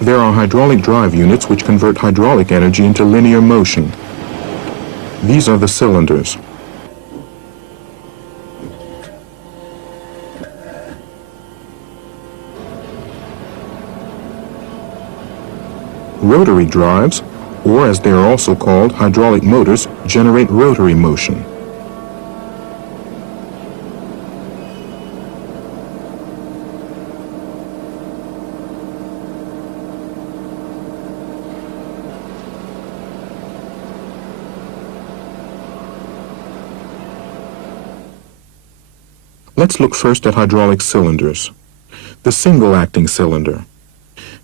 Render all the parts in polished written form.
There are hydraulic drive units which convert hydraulic energy into linear motion. These are the cylinders. Rotary drives, or as they are also called, hydraulic motors, generate rotary motion. Let's look first at hydraulic cylinders. The single-acting cylinder.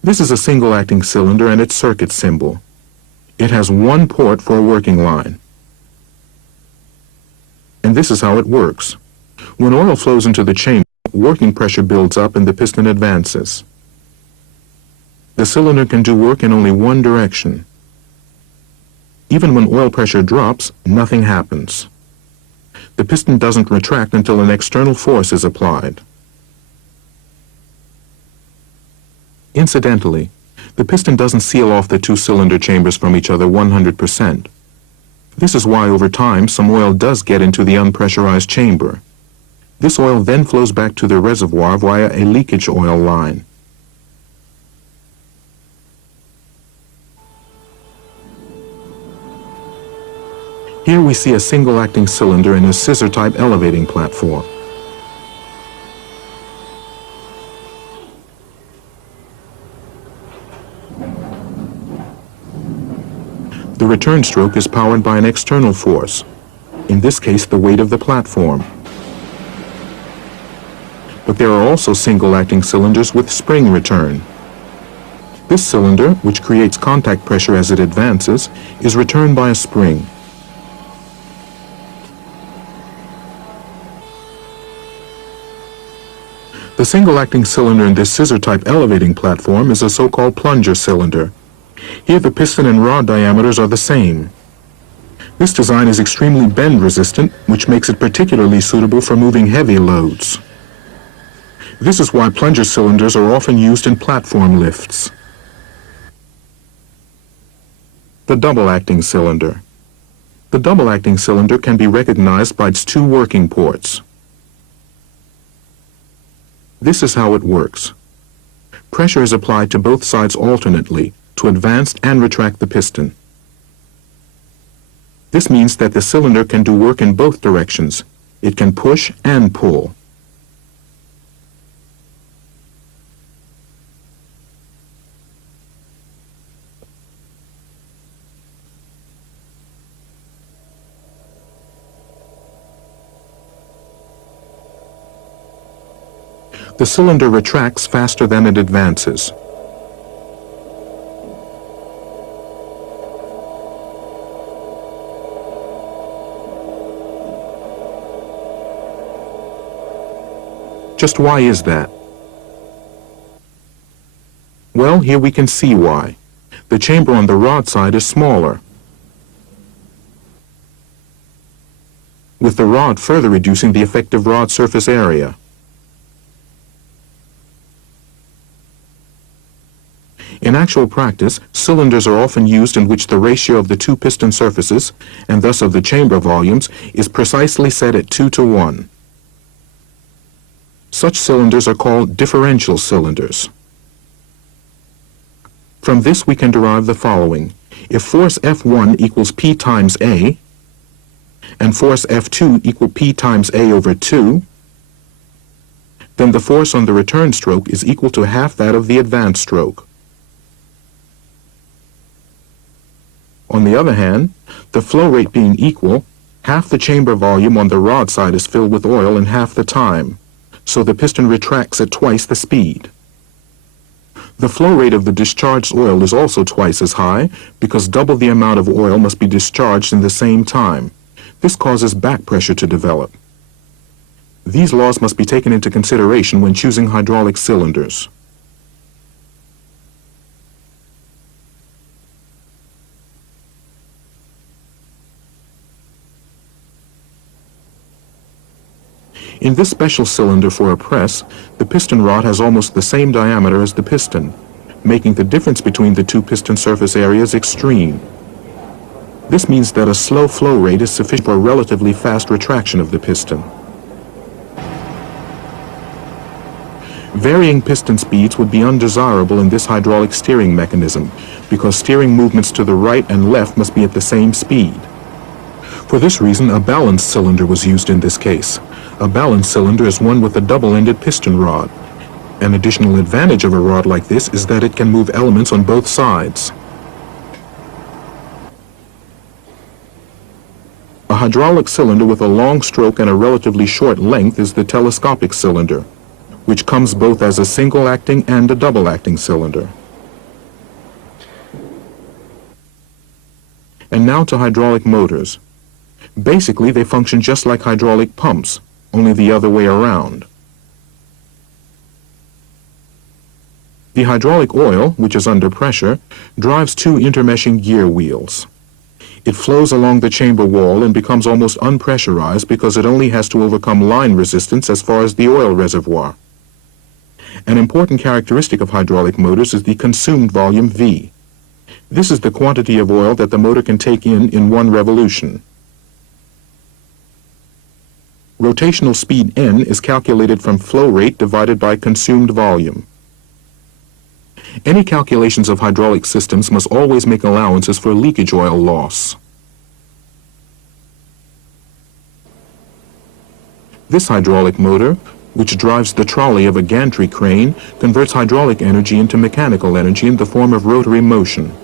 This is a single-acting cylinder and its circuit symbol. It has one port for a working line. And this is how it works. When oil flows into the chamber, working pressure builds up and the piston advances. The cylinder can do work in only one direction. Even when oil pressure drops, nothing happens. The piston doesn't retract until an external force is applied. Incidentally, the piston doesn't seal off the two cylinder chambers from each other 100%. This is why over time some oil does get into the unpressurized chamber. This oil then flows back to the reservoir via a leakage oil line. Here we see a single-acting cylinder in a scissor-type elevating platform. The return stroke is powered by an external force, in this case the weight of the platform. But there are also single-acting cylinders with spring return. This cylinder, which creates contact pressure as it advances, is returned by a spring. The single-acting cylinder in this scissor-type elevating platform is a so-called plunger cylinder. Here the piston and rod diameters are the same. This design is extremely bend-resistant, which makes it particularly suitable for moving heavy loads. This is why plunger cylinders are often used in platform lifts. The double-acting cylinder. The double-acting cylinder can be recognized by its two working ports. This is how it works. Pressure is applied to both sides alternately to advance and retract the piston. This means that the cylinder can do work in both directions. It can push and pull. The cylinder retracts faster than it advances. Just why is that? Well, here we can see why. The chamber on the rod side is smaller, with the rod further reducing the effective rod surface area. In actual practice, cylinders are often used in which the ratio of the two piston surfaces, and thus of the chamber volumes, is precisely set at 2:1. Such cylinders are called differential cylinders. From this we can derive the following. If force F1 equals P times A, and force F2 equal P times A over 2, then the force on the return stroke is equal to half that of the advance stroke. On the other hand, the flow rate being equal, half the chamber volume on the rod side is filled with oil in half the time, so the piston retracts at twice the speed. The flow rate of the discharged oil is also twice as high because double the amount of oil must be discharged in the same time. This causes back pressure to develop. These laws must be taken into consideration when choosing hydraulic cylinders. In this special cylinder for a press, the piston rod has almost the same diameter as the piston, making the difference between the two piston surface areas extreme. This means that a slow flow rate is sufficient for relatively fast retraction of the piston. Varying piston speeds would be undesirable in this hydraulic steering mechanism because steering movements to the right and left must be at the same speed. For this reason, a balance cylinder was used in this case. A balance cylinder is one with a double-ended piston rod. An additional advantage of a rod like this is that it can move elements on both sides. A hydraulic cylinder with a long stroke and a relatively short length is the telescopic cylinder, which comes both as a single-acting and a double-acting cylinder. And now to hydraulic motors. Basically, they function just like hydraulic pumps, only the other way around. The hydraulic oil, which is under pressure, drives two intermeshing gear wheels. It flows along the chamber wall and becomes almost unpressurized because it only has to overcome line resistance as far as the oil reservoir. An important characteristic of hydraulic motors is the consumed volume V. This is the quantity of oil that the motor can take in one revolution. Rotational speed N is calculated from flow rate divided by consumed volume. Any calculations of hydraulic systems must always make allowances for leakage oil loss. This hydraulic motor, which drives the trolley of a gantry crane, converts hydraulic energy into mechanical energy in the form of rotary motion.